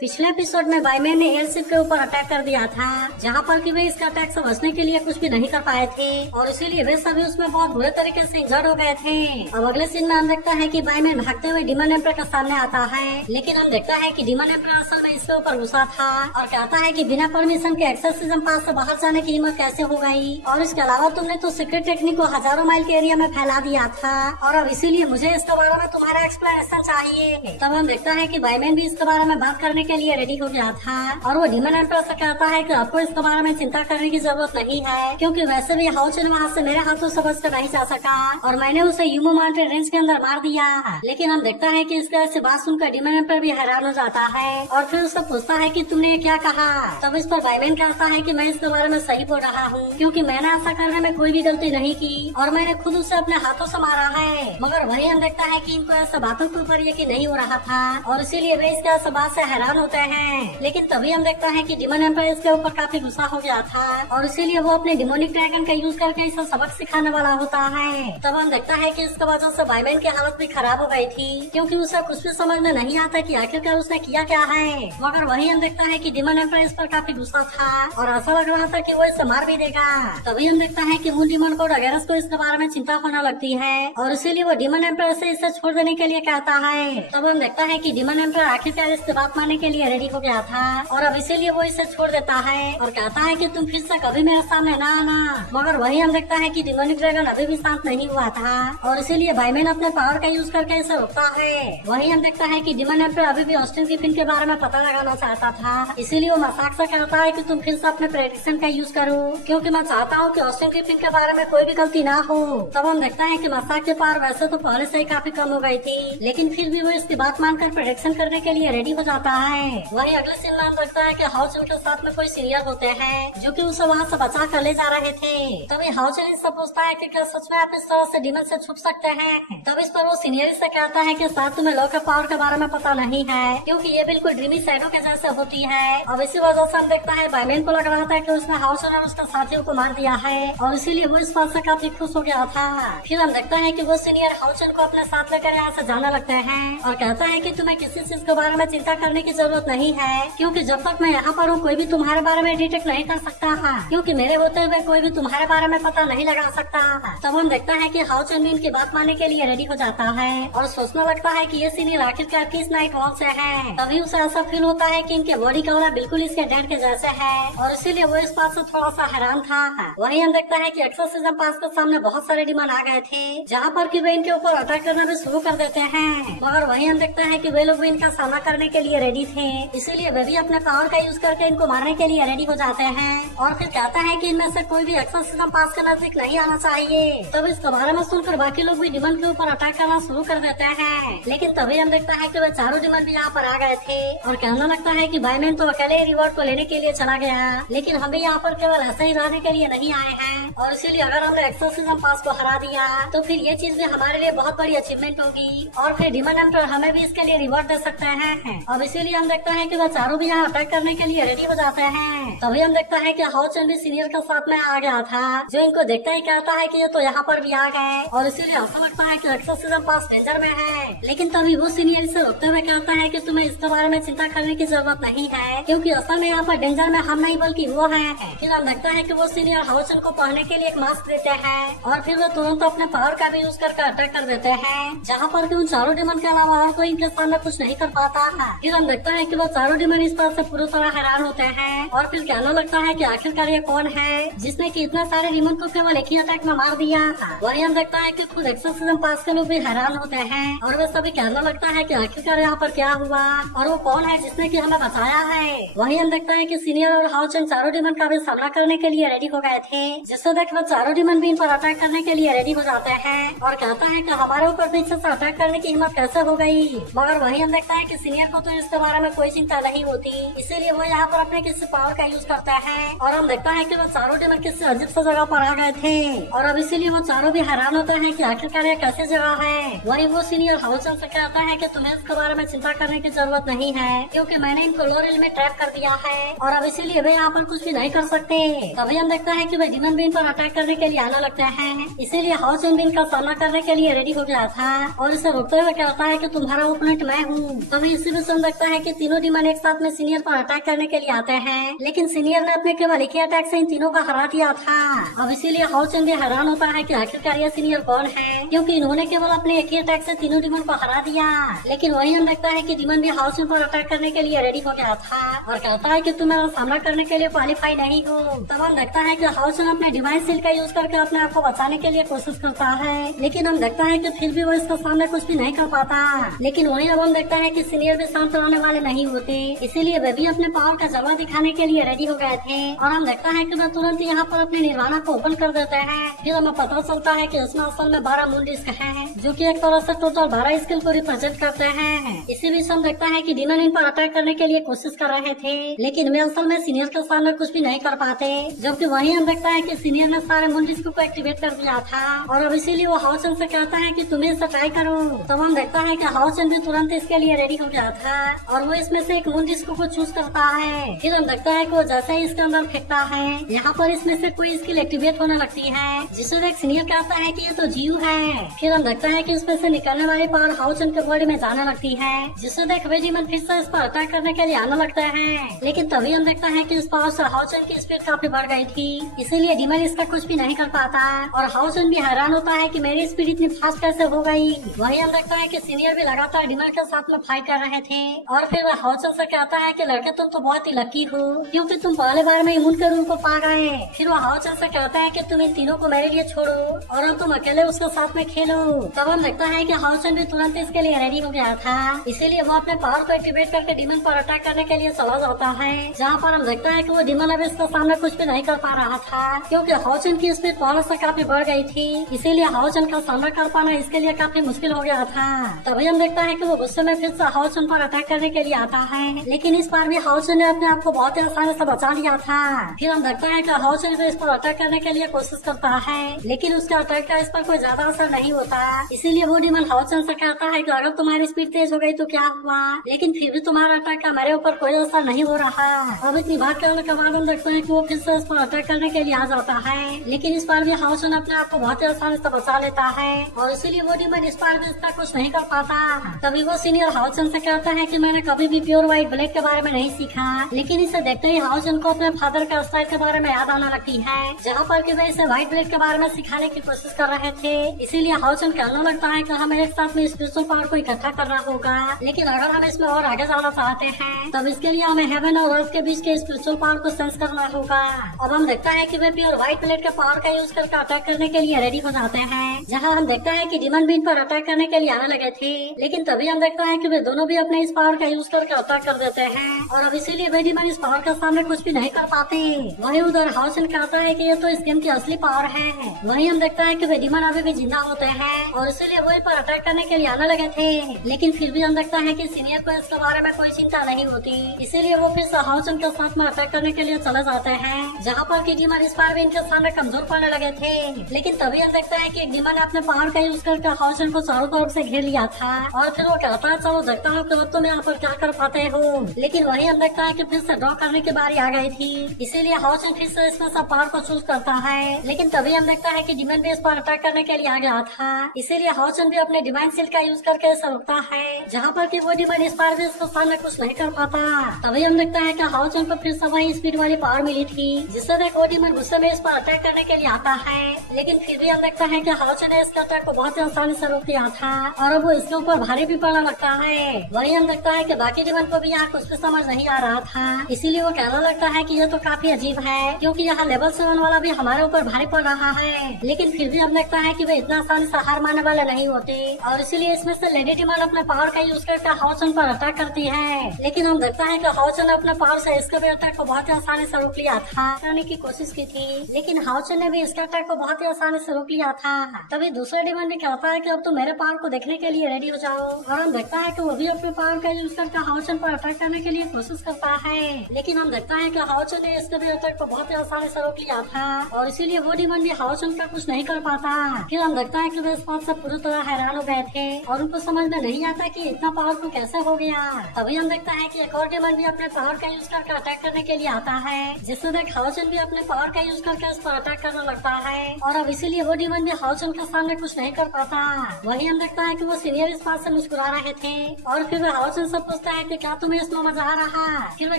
पिछले एपिसोड में बायमैन ने एयरशिप के ऊपर अटैक कर दिया था, जहां पर कि वे इसका अटैक से बचने के लिए कुछ भी नहीं कर पाए थे और इसीलिए वे सभी उसमें बहुत बुरे तरीके से इंजर्ड हो गए थे। अब अगले सीन में हम देखता है कि बायमैन भागते हुए डीमन एम्परर के सामने आता है, लेकिन हम देखता है कि डीमन एम्परर असल में इसके ऊपर गुस्सा था और कहता है कि बिना परमिशन के एक्सोर्सिज्म पास से बाहर जाने की हिम्मत कैसे हो गई, और इसके अलावा तुमने तो सीक्रेट टेक्निक को हजारों माइल के एरिया में फैला दिया था और अब इसीलिए मुझे इसके बारे में तुम्हारा एक्सप्लेनेशन चाहिए। तब हम देखता है कि बायमैन भी इसके बारे में बात करने के लिए रेडी हो गया था और वो डीमन एम्परर से कहता है कि आपको इसके बारे में चिंता करने की जरूरत नहीं है, क्योंकि वैसे भी हाउ चेन वहाँ से मेरे हाथों से बच कर नहीं जा सका और मैंने उसे यूमो माउंटेन रेंज के अंदर मार दिया। लेकिन हम देखता है कि इसके ऐसी बात सुनकर डीमन एम्परर भी हैरान हो जाता है और फिर उससे पूछता है कि तुमने क्या कहा। तब इस पर बायमैन कहता है कि मैं इसके बारे में सही बोल रहा हूँ, क्योंकि मैंने ऐसा करने में कोई भी गलती नहीं की और मैंने खुद उसे अपने हाथों से मारा है। मगर वही हम देखता है कि इनको ऐसे बातों के ऊपर यकीन नहीं हो रहा था और इसीलिए वे इसके ऐसे बात से हैरान होते हैं। लेकिन तभी हम देखता है कि डीमन एम्परर इसके ऊपर काफी गुस्सा हो गया था और इसीलिए वो अपने डिमोनिक ड्रैगन का यूज करके इसे सबक सिखाने वाला होता है। तब हम देखता है कि इसके वजह से बायमैन की हालत भी खराब हो गई थी, क्योंकि उसे कुछ भी समझ में नहीं आता कि आखिरकार उसने किया क्या है। मगर वही हम देखता है कि डीमन एम्परर इस पर काफी गुस्सा था और ऐसा लग रहा था कि वो इसे मार भी देगा। तभी हम देखता है कि मून डीमन को अगेरस को इसके बारे में चिंता होने लगती है और इसीलिए वो डीमन एम्परर से इसे छोड़ देने के लिए कहता है। तब हम देखता है कि डीमन एम्परर आखिरकार इससे बात मानने के लिए रेडी हो गया था और अब इसीलिए वो इसे छोड़ देता है और कहता है कि तुम फिर से कभी मेरे सामने ना आना। मगर वही हम देखता है कि डिमोनिक ड्रैगन अभी भी शांत नहीं हुआ था और इसीलिए बायमैन अपने पावर का यूज करके इसे रोकता है। वही हम देखता है कि डीमन एम्परर अभी भी ऑस्टिन ग्रिफिन के बारे में पता लगाना चाहता था, इसीलिए वो मजाक से कहता है कि तुम फिर से अपने प्रेडिक्शन का यूज करो, क्योंकि मैं चाहता हूँ कि ऑस्टिन ग्रिफिन के बारे में कोई भी गलती ना हो। तब हम देखता है कि मजाक की पावर वैसे तो पहले से ही काफी कम हो गई थी, लेकिन फिर भी वो इसकी बात मानकर प्रेडिक्शन करने के लिए रेडी हो जाता है। वही अगले सीन में हम देखता है कि हाउचन के साथ में कोई सीनियर होते हैं जो कि उसे वहाँ से बचा कर ले जा रहे थे। तभी हाउचन इससे पूछता है कि क्या सच में आप इस तरह से डीमन से छुप सकते हैं। तब इस पर वो सीनियर से कहता है कि साथ तुम्हें लॉ के पावर के बारे में पता नहीं है, क्योंकि ये बिल्कुल ड्रीमी शैडो के जैसे होती है। अब इसी वजह से हम देखता है बायमैन को लग रहा था कि उसने हाउचन और उसके साथियों को मार दिया है और इसीलिए वो इस बात से काफी खुश हो गया था। फिर हम देखता है कि वो सीनियर हाउचन को अपने साथ लेकर यहाँ से जाने लगते हैं और कहता है कि तुम्हें किसी चीज के बारे में चिंता करने की जरूरत नहीं है, क्योंकि जब तक मैं यहाँ पर हूँ कोई भी तुम्हारे बारे में डिटेक्ट नहीं कर सकता है, क्योंकि मेरे होते हुए कोई भी तुम्हारे बारे में पता नहीं लगा सकता। तब हम देखता है कि हाउचन भी इनकी बात मानने के लिए रेडी हो जाता है और सोचने लगता है कि ये सीनियर आखिरकार किस नाइट वॉल से है। तभी उसे ऐसा फील होता है कि इनके बॉडी का वाला बिल्कुल इसके डैड के जैसे है और इसीलिए वो इस बात से थोड़ा सा हैरान था। वही हम देखता है कि एक्सोर्सिज्म पास के सामने बहुत सारे डिमन आ गए थे, जहाँ पर कि वे इनके ऊपर अटैक करना भी शुरू कर देते हैं। मगर वही हम देखता है कि वे लोग भी इनका सामना करने के लिए रेडी थे, इसीलिए वे भी अपने पावर का यूज करके इनको मारने के लिए रेडी हो जाते हैं और फिर कहता है कि इनमें से कोई भी एक्सोर्सिज्म पास के नजदीक नहीं आना चाहिए। तब इसके बारे में सुनकर बाकी लोग भी डिमन के ऊपर अटैक करना शुरू कर देते हैं, लेकिन तभी हम देखता है कि वे चारों डिमन भी यहाँ पर आ गए थे और कहने लगता है कि बायमैन तो अकेले रिवॉर्ड को लेने के लिए चला गया, लेकिन हम भी यहाँ पर केवल ऐसे ही रहने के लिए नहीं आए हैं और इसीलिए अगर हमने एक्सोर्सिज्म पास को हरा दिया तो फिर ये चीज भी हमारे लिए बहुत बड़ी अचीवमेंट होगी और फिर डीमन एम्परर हमें भी इसके लिए रिवॉर्ड दे सकते हैं। अब इसीलिए हम देखता है कि वह चारों भी यहाँ अटैक करने के लिए रेडी हो जाते हैं। तभी हम देखता है कि हाउचन भी सीनियर के साथ में आ गया था, जो इनको देखता ही कहता है कि ये तो यहाँ पर भी आ गए और इसीलिए ऐसा लगता है कि एक्सोर्सिज्म पास डेंजर में है। लेकिन तभी वो सीनियर से रोकते हुए कहता है कि तुम्हें इसके बारे में चिंता करने की जरूरत नहीं है, क्योंकि असल में यहाँ पर डेंजर में हम नहीं बल्कि वो है। फिर हम देखता है कि वो सीनियर हाउचन को पहनने के लिए एक मास्क देते हैं और फिर वो तुरंत अपने पावर का भी यूज करके अटैक कर देते हैं, जहाँ पर कि उन चारों डिमन के अलावा और कोई इनके सामने कुछ नहीं कर पाता है। फिर हम देखता है कि वो चारों डिमन इस तरह से पूरी तरह हैरान होते हैं और फिर कहने लगता है कि आखिरकार ये कौन है जिसने कि इतने सारे डिमन को केवल एक ही अटैक में मार दिया। वही हम देखता है कि खुद एक्सोर्सिज्म पास के लोग भी हैरान होते हैं और वे सभी कहने लगता है कि आखिरकार यहाँ पर क्या हुआ और वो कौन है जिसने कि हमें बचाया है। वही हम देखता है कि सीनियर और हाउचन चारों डिमन का भी सामना करने के लिए रेडी हो गए थे, जिससे देख वो चारों डिमन भी इन पर अटैक करने के लिए रेडी हो जाते हैं और कहता है कि हमारे ऊपर पीछे से अटैक करने की हिम्मत कैसे हो गई। मगर वही हम देखता है कि सीनियर को तो इसके बारे में कोई चिंता नहीं होती, इसीलिए वो यहाँ पर अपने किसी पावर का यूज करता है और हम देखता है कि वो चारों डिमन किसी अजीब सी जगह पर आ गए थे और अब इसीलिए वो चारों भी हैरान होते हैं कि आखिरकार ये कैसी जगह है। वही वो सीनियर हाउचन से कहता है कि तुम्हें इसके बारे में चिंता करने की जरूरत नहीं है, क्योंकि मैंने इनको लोरेल में ट्रैप कर दिया है और अब इसीलिए वे यहाँ पर कुछ भी नहीं कर सकते। तभी हम देखता है कि वे डिमन भी इन पर अटैक करने के लिए आने लगते हैं, इसीलिए हाउचन भी इनका सामना करने के लिए रेडी हो गया था और इसे रोकते हुए कहता है कि तुम्हारा ओपोनेंट मैं हूँ। तभी इसी में सुन लगता है कि कि तीनों डीमन एक साथ में सीनियर पर अटैक करने के लिए आते हैं, लेकिन सीनियर ने अपने केवल एक ही अटैक से इन तीनों को हरा दिया था। अब इसीलिए हाउचन भी हैरान होता है कि आखिरकार यह सीनियर कौन है, क्योंकि इन्होंने केवल अपने एक ही अटैक से तीनों डीमन को हरा दिया। लेकिन वही हम देखता है कि डीमन भी हाउचन पर अटैक करने के लिए रेडी हो गया था और कहता है कि तुम मेरा सामना करने के लिए क्वालिफाई नहीं हो। तब हम देखता है कि हाउचन अपने डिवाइन सील का यूज करके अपने आप को बचाने के लिए कोशिश करता है, लेकिन हम देखता है कि फिर भी वो इसका सामने कुछ भी नहीं कर पाता। लेकिन वही अब हम देखता है कि सीनियर भी शांत रहने वाले नहीं होते, इसीलिए वे भी अपने पावर का जलवा दिखाने के लिए रेडी हो गए थे। और हम देखता है कि वे तुरंत यहाँ पर अपने निर्वाणा को ओपन कर देते हैं। फिर हमें पता चलता है कि इसमें असल में 12 मून डिस्क है, जो कि एक तरह से टोटल 12 स्किल को रिप्रेजेंट करते हैं। इसी बीच हम देखता है कि डीमन इन पर अटैक करने के लिए कोशिश कर रहे थे, लेकिन वे असल में सीनियर के सामने कुछ भी नहीं कर पाते। जबकि वही हम देखता है कि सीनियर ने सारे मून डिस्क को एक्टिवेट कर दिया था और अब इसीलिए वो हाउचन से कहता है कि तुम्हें इसे ट्राई करो। तब हम देखता है कि हाउचन भी तुरंत इसके लिए रेडी हो गया था और वो इसमें से एक मून डिस्क को चूज करता है। फिर हम देखता है कि वो जैसे ही इसके अंदर फेंकता है, यहाँ पर इसमें से कोई स्किल एक्टिवेट होने लगती है, जिससे देख सीनियर कहता है कि ये तो जीव है। फिर हम देखता है कि उसमें से निकलने वाली पावर हाउचन के बॉडी में जाने लगती है, जिससे देख वे डीमन फिर से इस पर अटैक करने के लिए आने लगते हैं। लेकिन तभी हम देखता है कि इस पावर से हाउचन की स्पीड काफी बढ़ गई थी, इसीलिए डीमन इसका कुछ भी नहीं कर पाता और हाउचन भी हैरान होता है कि मेरी स्पीड इतनी फास्ट कैसे हो गई। वही हम देखता है कि सीनियर भी लगातार डीमन के साथ में फाइट कर रहे थे और फिर वह हाउचन से कहता है कि लड़के तुम तो बहुत ही लकी हो, क्योंकि तुम पहले बार में इम्यून के रूम को पा गए। फिर वो हाउचन से कहता है कि तुम इन तीनों को मेरे लिए छोड़ो और अब तुम अकेले उसके साथ में खेलो। तब हम देखता है कि हाउचन भी तुरंत इसके लिए रेडी हो गया था, इसीलिए वो अपने पावर को एक्टिवेट करके डीमन पर अटैक करने के लिए चला जाता है, जहाँ पर हम देखता है कि वो डीमन अब इसके सामने कुछ भी नहीं कर पा रहा था, क्योंकि हाउचन की स्पीड पहले से काफी बढ़ गई थी, इसीलिए हाउचन का सामना कर पाना इसके लिए काफी मुश्किल हो गया था। तभी हम देखता है कि वो गुस्से में फिर से हाउचन पर अटैक करने के लिए आता है, लेकिन इस बार भी हाउचन ने अपने आप को बहुत ही आसानी से बचा लिया था। फिर हम देखता है कि हाउचन भी इस पर अटैक करने के लिए कोशिश करता है, लेकिन उसके अटैक का इस पर कोई ज्यादा असर नहीं होता, इसीलिए वो डीमन हाउचन से कहता है कि अगर तुम्हारी स्पीड तेज हो गई तो क्या हुआ, लेकिन फिर भी तुम्हारा अटैक का मेरे ऊपर कोई असर नहीं हो रहा। अब इतनी बात करने के बाद हम देखते हैं कि वो फिर से इस पर अटैक करने के लिए आ जाता है, लेकिन इस बार भी हाउचन अपने आप को बहुत ही आसानी से बचा लेता है और इसीलिए वो डीमन इस बार भी इसका कुछ नहीं कर पाता। तभी वो सीनियर हाउचन से कहता है कि मैंने कभी भी प्योर व्हाइट ब्लेड के बारे में नहीं सीखा, लेकिन इसे देखते ही हाउचन को अपने फादर का स्टाइल के बारे में याद आने लगती है, जहाँ पर कि वे इसे व्हाइट ब्लेड के बारे में सिखाने की कोशिश कर रहे थे। इसीलिए हाउचन कहने लगता है कि हमें एक साथ में स्पिरिचुअल पावर को इकट्ठा करना होगा, लेकिन अगर हम इसमें और आगे जाना चाहते हैं तब इसके लिए हमें हेवन और अर्थ के बीच के स्पिरिचुअल पावर को सेंस करना होगा। अब हम देखता है कि वे प्योर व्हाइट ब्लेड के पावर का यूज करके अटैक करने के लिए रेडी हो जाते हैं, जहाँ हम देखता है कि डीमन भी इन पर अटैक करने के लिए आने लगे थे, लेकिन तभी हम देखता है कि वे दोनों भी अपने इस पावर का यूज करके अटैक कर देते हैं और अब इसीलिए वे डीमन इस पावर के सामने कुछ भी नहीं कर पाते। वही उधर हाउचन कहता है कि ये तो इस गेम की असली पावर है। वही हम देखता है कि वे डीमन अभी भी जिंदा होते हैं और इसीलिए वो इन पर अटैक करने के लिए आने लगे थे, लेकिन फिर भी हम देखता है कि सीनियर को इसके बारे में कोई चिंता नहीं होती, इसीलिए वो फिर से हाउचन के साथ में अटैक करने के लिए चले जाते हैं, जहाँ पर कि डीमन इस बार भी इनके सामने कमजोर पड़ने लगे थे। लेकिन तभी हम देखता है कि डीमन ने अपने पावर का यूज करके हाउचन को चारों तरफ से घेर लिया था और फिर वो कहता है चलो देखता हूँ कि तुम यहाँ पर क्या कर पाते हो। लेकिन वही हम देखता है कि फिर से ड्रॉ करने की बारी आ गई थी, इसीलिए हाउचन फिर से इसमें सब पावर को चूज करता है, लेकिन तभी हम देखता है कि डीमन भी इस पर अटैक करने के लिए आ गया था, इसीलिए हाउचन भी अपने डिवाइन सील का यूज करके इसे रोकता है, जहाँ पर कि वो डीमन इस बार भी इसके सामने कुछ नहीं कर पाता। तभी हम देखता है कि हाउचन को फिर से वही स्पीड वाली पावर मिली थी, जिससे देख वो डीमन गुस्से में इस पर अटैक करने के लिए आता है, लेकिन फिर भी हम देखता है कि हाउचन ने इसके अटैक को बहुत ही आसानी से रोक दिया था और अब वो इसके ऊपर भारी भी पड़ने लगता है। वही हम देखता है कि बाकी डीमन को भी यहाँ कुछ भी समझ नहीं आ रहा था, इसीलिए वो कहने लगता है कि ये तो काफी अजीब है, क्योंकि यहाँ लेवल 7 वाला भी हमारे ऊपर भारी पड़ रहा है, लेकिन फिर भी हम देखता है कि वे इतना आसानी से हार मानने वाले नहीं होते और इसीलिए इसमें से लेडी डीमन अपने पावर का यूज करके हाउचन पर अटैक करती है, लेकिन हम देखता है कि हाउचन ने अपने पावर से इसके भी अटैक को बहुत ही आसानी से रोक लिया था, करने की कोशिश की थी, लेकिन हाउचन ने भी इसके अटैक को बहुत ही आसानी से रोक लिया था। तभी दूसरा डीमन भी कहता है कि अब तो मेरे पावर को देखने के लिए रेडी हो जाओ और हम देखता है कि वो भी अपने पावर का यूज करके हाउचन पर अटैक करने के लिए कोशिश करता है, लेकिन हम देखता है कि हाउचन ने इसके भी अटैक को बहुत ही आसानी से रोक लिया था और इसीलिए वो डीमन भी हाउचन का कुछ नहीं कर पाता। फिर हम देखता है कि वे इस बात से पूरी तरह हैरान हो गए थे और उनको समझ में नहीं आता कि इतना पावरफुल कैसे हो गया। तभी हम देखता है कि एक और डीमन भी अपने पावर का यूज करके अटैक करने के लिए आता है, जिससे देख हाउचन भी अपने पावर का यूज करके इस पर अटैक करने लगता है और अब इसीलिए वो डीमन भी हाउचन के सामने कुछ नहीं कर पाता। वही हम देखता है कि वो सीनियर इस बात से मुस्कुरा रहे थे और फिर वे हाउचन से पूछते पूछता है कि क्या तुम्हें इसमें मजा आ रहा। फिर वह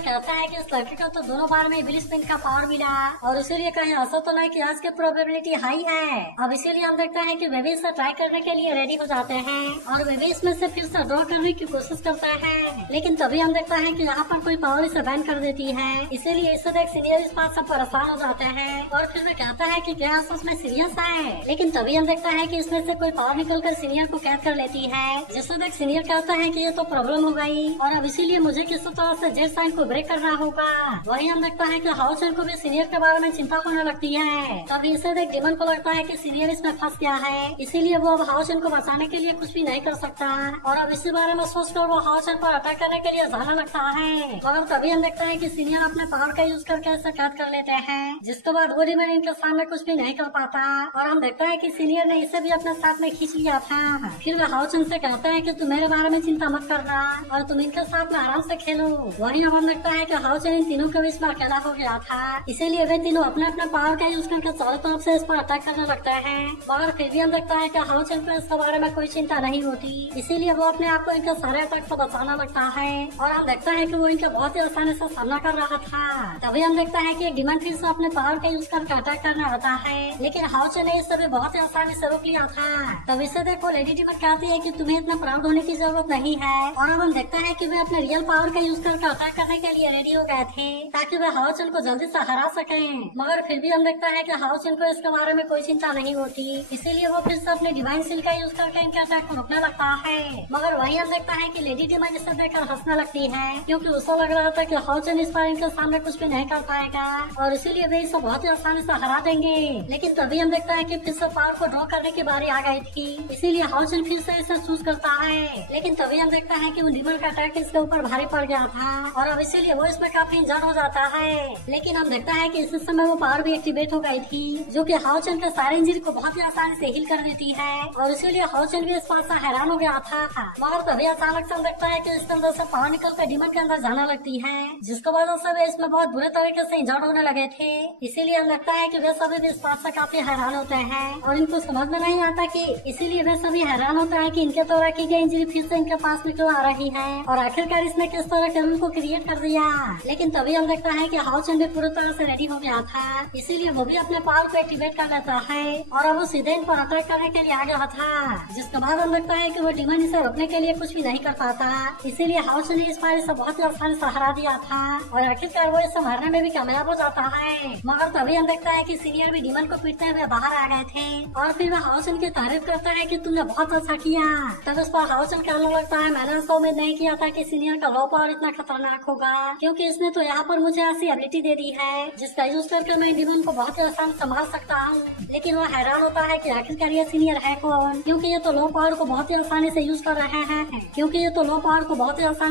कहता है कि इस लड़के को तो दोनों बार में इब्लिस पिन का पावर मिला और इसीलिए कहीं ऐसा तो नहीं कि आज की प्रोबेबिलिटी हाई है। अब इसीलिए हम देखते हैं कि वे भी इसे ट्राई करने के लिए रेडी हो जाते हैं और वे भी इसमें से फिर से ड्रॉ करने की कोशिश करता है। लेकिन तभी हम देखता है कि यहाँ पर कोई पावर इसे बैन कर देती है, इसीलिए इसे देख सीनियर इस बात से परेशान हो जाते हैं और फिर वह कहता है कि क्या उसमें सीरियस है। लेकिन तभी हम देखता है कि इसमें से कोई पावर निकलकर सीनियर को कैद कर लेती है, जिससे देख सीनियर कहता है कि ये तो प्रॉब्लम हो गई और अब इसीलिए मुझे किसी तरह से जेड साइन को ब्रेक करना होगा। वही हम देखता है कि हाउचन को भी सीनियर के बारे में चिंता होने लगती है। तभी इसे देख डिमन को लगता है कि सीनियर इसमें फंस गया है, इसीलिए वो अब हाउचन को बचाने के लिए कुछ भी नहीं कर सकता और अब इसी बारे में सोचकर वो हाउचन पर अटैक करने के लिए जाना लगता है। मगर तभी हम देखता है कि सीनियर अपने पावर का यूज करके इसे कैद कर लेते हैं, जिसके बाद वो डिमन इनके सामने कुछ भी नहीं कर पाता और हम देखता है कि सीनियर ने इसे भी अपने साथ में खींच लिया था। फिर वह हाउचन से कहता है कि तुम मेरे बारे में चिंता मत करना और तुम इनके साथ में आराम से खेलो। वहीं हम देखता है कि हाउचन इन तीनों के बीच में अकेला हो गया था, इसीलिए वे तीनों अपने अपने पावर का यूज करके चारों तरफ से इस पर अटैक करने लगते हैं। मगर फिर भी हम देखता है कि हाउचन को इसके बारे में कोई चिंता नहीं होती, इसीलिए वो अपने आप को इनके सारे अटैक से बचाना लगता है और हम देखता है कि वो इनके बहुत ही आसानी से सामना कर रहा था। तभी हम देखता है कि एक डिमन फिर से अपने पावर का यूज करके अटैक करने आता है, लेकिन हाउचन ने इसे भी बहुत ही आसानी से रोक लिया था। तब इसे देखो लेडी डिमन कहती है कि तुम्हें इतना प्राउड होने की जरूरत नहीं है और अब हम देखता है कि वे अपने रियल पावर का यूज करके अटैक करने के लिए रेडी हो गए थे ताकि वे हाउचन को जल्दी से हरा सके। मगर फिर भी हम देखता है कि हाउचन को इसके बारे में कोई चिंता नहीं होती, इसीलिए वो फिर से अपने डिवाइन सील का यूज करके इनके अटैक को रोकने लगता है। मगर वही हम देखता है कि लेडी डिमन इसे देखकर हंसने लगती है, क्योंकि उसे लग रहा था कि हाउचन इस बार इनके सामने कुछ भी नहीं कर पाएगा और इसीलिए वे इसे बहुत ही आसानी से हरा देंगे। लेकिन तभी हम देखता है कि फिर से पावर को ड्रॉ करने की बारी आ गई थी, इसीलिए हाउचन फिर से इसे चूज करता है। लेकिन तभी हम देखता है कि वो डिमन का अटैक इसके ऊपर भारी पड़ गया था और अब इसीलिए वो इसमें काफी इंजर्ड हो जाता है। लेकिन हम देखता है कि इस समय वो पावर भी एक्टिवेट हो गई थी, जो कि हाउचन के सारे इंजरी को बहुत ही आसानी से हील कर देती है और इसीलिए हाउचन भी इस बात से हैरान हो गया था। मगर तभी अचानक से हम देखता है कि इसके अंदर से पावर निकल कर डिमन के अंदर जाने लगती है, जिसकी वजह से वे इसमें बहुत बुरे तरीके से इंजर्ड होने लगे थे। इसीलिए हम लगता है कि वे सभी भी इस बात से काफी हैरान होते हैं और इनको समझ में नहीं आता कि इसीलिए वे सभी हैरान होते हैं कि इनके द्वारा की गई इंजरी फिर से इनके पास में क्यों आ रही है और आखिरकार इसने किस तरह के रूल को क्रिएट कर दिया। लेकिन तभी हम देखता है कि हाउचन भी पूरी तरह से रेडी हो गया था, इसीलिए वो भी अपने पावर को एक्टिवेट कर लेता है और अब वो सीधे इन पर अटैक करने के लिए आ गया था। जिसके बाद हम देखता है कि वो डिमन इसे रोकने के लिए कुछ भी नहीं कर पाता, इसीलिए हाउचन ने इस बार इसे बहुत ही आसानी से हरा दिया था और आखिरकार वो इसे मारने में भी कामयाब हो जाता है। मगर तभी हम देखता है कि सीनियर भी डिमन को पीटते हुए बाहर आ गए थे और फिर वह हाउचन की तारीफ करता है कि तुमने बहुत अच्छा किया। तब इस पर हाउचन कहने लगता है मैंने ऐसा उम्मीद नहीं किया था कि सीनियर का लो पावर इतना खतरनाक होगा, क्योंकि इसने तो यहाँ पर मुझे ऐसी एबिलिटी दे दी है जिसका यूज करके मैं डिमन को बहुत ही आसान संभाल सकता हूँ। लेकिन वो हैरान होता है कि आखिरकार ये सीनियर है कौन, क्योंकि ये तो लो पावर को बहुत ही आसानी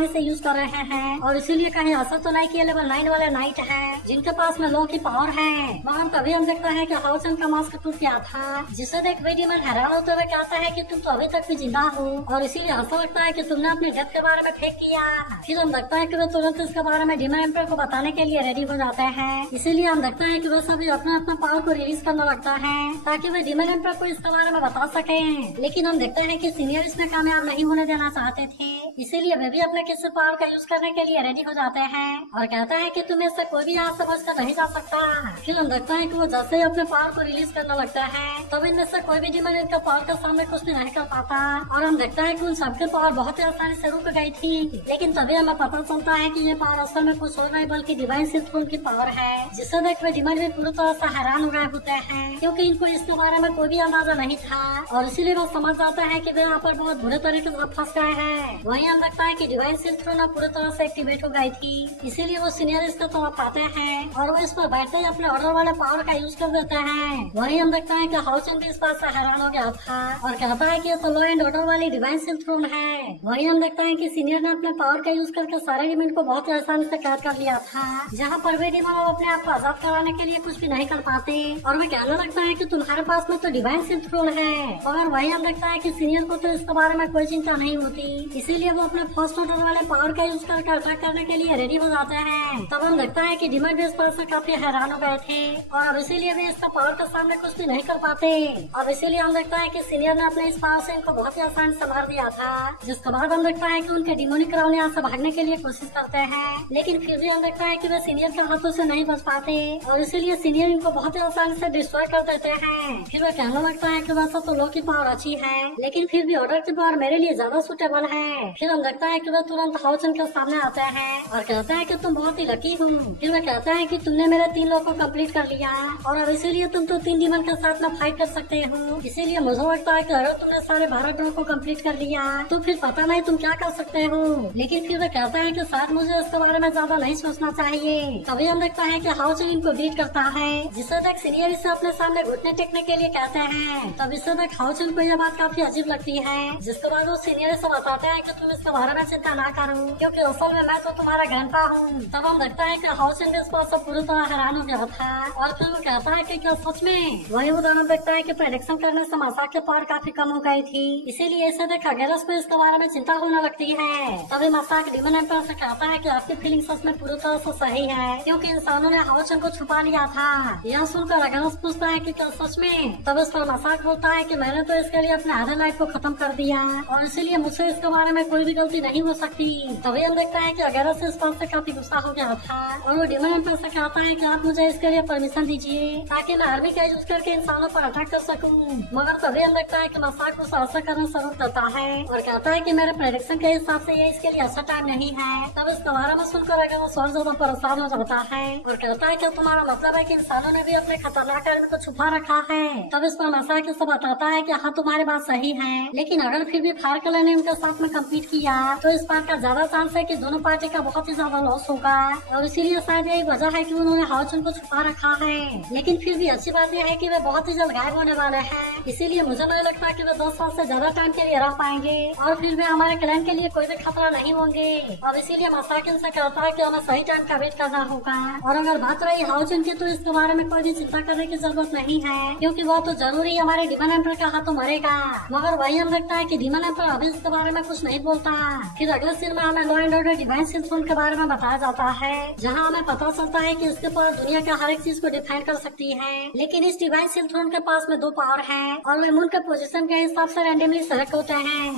से यूज कर रहे हैं और इसीलिए कहीं ऐसा तो नहीं कि लेवल 9 वाले नाइट है जिनके पास में लो की पावर है। मगर तभी हम देखता है कि हाउचन का मास्क टूट गया था, जिसे देख वे डिमन हैरान होते हुए कहता है कि तुम तो अभी तक भी जिंदा हो और इसीलिए ऐसा लगता है कि तुमने अपने डेथ के बारे में फेंक किया। फिर हम देखता है कि वे तुरंत इसके बारे में डिमन एम्पर को बताने के लिए रेडी हो जाते हैं, इसीलिए हम देखता है कि वे सभी अपना अपना पावर को रिलीज करने लगता है ताकि वे डिमन एम्पर को इसके बारे में बता सके। लेकिन हम देखते हैं कि सीनियर इसमें कामयाब नहीं होने देना चाहते थे, इसीलिए वे भी अपने किसी पावर का यूज करने के लिए रेडी हो जाते हैं और कहता है कि तुम्हें से कोई भी यहाँ से बच कर नहीं जा सकता। फिर हम देखता है कि वो जैसे ही अपने पावर को रिलीज करने लगता है तब इनमें से कोई भी डिमन इनका पावर के सामने कुछ भी नहीं कर पाता और हम देखता है कि उन सबके पावर बहुत ही आसानी से रुक गई थी। लेकिन तभी हमें पता चलता है कि ये पावर असल में कुछ और नहीं बल्कि डिवाइन सिस्टम की पावर है, जिसे देख वे डिमन भी पूरी तरह से हैरान हो गए होते हैं, क्योंकि इनको इसके बारे में कोई भी अंदाजा नहीं था और इसीलिए वो समझ जाता है कि वे यहाँ पर बहुत बुरे तरीके से फंस गए हैं। वहीं हम देखता है कि डिवाइन सिस्टम पूरी तरह से एक्टिवेट हो गई थी, इसीलिए वो सीनियर इसको तरफ आते हैं और वो इस पर बैठते ही अपने ऑर्डर वाले पावर का यूज कर देते हैं। वहीं हम देखते हैं कि हाउचन भी इस बात से हैरान हो गया था और कहता है कि ये तो लॉ एंड ऑर्डर वाली डिवाइन सिस्टम है। वहीं हम देखते हैं कि सीनियर ने अपने पावर का यूज करके सारे डिमन को बहुत ही आसानी से कैद कर लिया था, जहाँ पर वे डिमन अपने आप को आजाद कराने के लिए कुछ भी नहीं कर पाते और वे कहने लगता है कि तुम्हारे पास में तो डिवाइन सिस्टम है। मगर वही हम देखता है कि सीनियर को तो इसके बारे में कोई चिंता नहीं होती, इसीलिए वो अपने फर्स्ट ऑर्डर वाले पावर का यूज करके अटैक करने के लिए रेडी हो जाते हैं। तब हम देखता है कि डिमन भी इस पर से काफी हैरान हो गए थे और अब इसीलिए भी इसका पावर के सामने कुछ भी नहीं कर पाते। अब इसीलिए हम देखता है कि सीनियर ने अपने इस पावर से इनको बहुत ही आसान से मार दिया था, जिसके बाद हम देखता है कि उनके अपने डिमोनिक क्राउन यहाँ से भागने के लिए कोशिश करते हैं, लेकिन फिर भी हम देखता है कि वे सीनियर के हाथों से नहीं बच पाते और इसीलिए सीनियर इनको बहुत ही आसानी से डिस्ट्रॉय कर देते हैं। फिर वह कहने लगता है कि वैसा तो लो की पावर अच्छी है, लेकिन फिर भी ऑर्डर की पावर मेरे लिए ज्यादा सुटेबल है। फिर हम देखता है कि वह तुरंत हाउचन के सामने आते हैं और कहते हैं कि तुम बहुत ही लकी हो। फिर वह कहते हैं कि तुमने मेरे 3 लोग को कंप्लीट कर लिया और अब इसीलिए तुम तो 3 डीमन के साथ में फाइट कर सकते हो। इसीलिए मुझे लगता है कि अगर तुमने सारे 12 ड्रॉ को कंप्लीट कर लिया तो फिर पता नहीं तुम क्या कर सकते हो। लेकिन फिर वह कहता है कि शायद मुझे इसके बारे में ज्यादा नहीं सोचना चाहिए। तभी हम देखता है कि हाउचन इनको बीट करता है, जिससे देख सीनियर इसे अपने सामने घुटने टेकने के लिए कहते हैं। तब इससे देख हाउचन को यह बात काफी अजीब लगती है, जिसके बाद वो सीनियर से बताते हैं कि तुम इसके बारे में चिंता ना करो, क्योंकि असल में मैं तो तुम्हारा ग्रैंडपा हूँ। तब हम देखता है कि हाउचन भी इस बात से पूरी तरह हैरान हो गया था और फिर वो कहता है कि क्या सच में। वही वो दोनों देखता है कि प्रेडिक्शन करने से मजाक की पावर काफी कम हो गई थी, इसीलिए इसे देख अगेरस को इसके बारे में चिंता होने लगती है। तभी मजाक डीमन एम्पायर से कहता है कि आपकी फीलिंग सच में पूरी तरह से सही है, क्योंकि इंसानों ने हाउचन को छुपा लिया था। यह सुनकर अगेरस पूछता है कि क्या सच में। तब इस पर मजाक बोलता है कि मैंने तो इसके लिए अपने आधे लाइफ को खत्म कर दिया और इसीलिए मुझसे इसके बारे में कोई भी गलती नहीं हो सकती। तभी हम देखता है कि अगेरस इस बात से काफी गुस्सा हो गया था और वो डीमन एम्पायर से कहता है कि आप मुझे इसके लिए परमिशन दीजिए ताकि मैं आर्मी का यूज करके इंसानों पर अटैक कर सकूं। मगर तभी हम देखता है कि मजाक उसे ऐसा करना शुरू करता है और कहता है कि मेरे प्रेडिक्शन के हिसाब से ये इसके लिए अच्छा टाइम नहीं है। तब इस बारे में सुनकर अगेरस और ज्यादा परेशान हो जाता है और कहता है कि तुम्हारा मतलब है कि इंसानों ने भी अपने खतरनाक आर्मी को छुपा रखा है। तब इस पर मजाक इसे बताता है कि हाँ तुम्हारी बात सही है, लेकिन अगर फिर भी फायर कलर ने उनके साथ में कम्पीट किया तो इस बात का ज्यादा चांस है कि दोनों पार्टी का बहुत ही ज्यादा लॉस होगा और इसीलिए शायद यही वजह है कि उन्होंने हाउचन को छुपा रखा है। लेकिन फिर भी अच्छी बात यह है कि वे बहुत ही जल्द गायब होने वाले हैं, इसीलिए मुझे नहीं लगता कि वे 10 साल से ज्यादा टाइम के लिए रह पाएंगे और फिर भी हमारे क्लैन के लिए कोई भी खतरा नहीं होंगे। और इसीलिए मसाकिन से कहता है कि हमें सही टाइम का वेट करना होगा। और अगर बात रही हाउचन की तो इसके बारे में कोई भी चिंता करने की जरूरत नहीं है, क्योंकि वो तो जरूरी हमारे डीमन एम्पायर का हाथों मरेगा। मगर वही हम देखता है कि डीमन एम्पायर अभी इसके बारे में कुछ नहीं बोलता। फिर अगले सीन में हमें law and order divine seal throne के बारे में बताया जाता है, जहाँ हमें पता चलता है कि इसके पास दुनिया के हर एक चीज को डिफाइन कर सकती है। लेकिन इस डिवाइन सील थ्रोन के पास में 2 पावर है और वे मून के पोजीशन के हिसाब से रैंडमली सेलेक्ट होते हैं।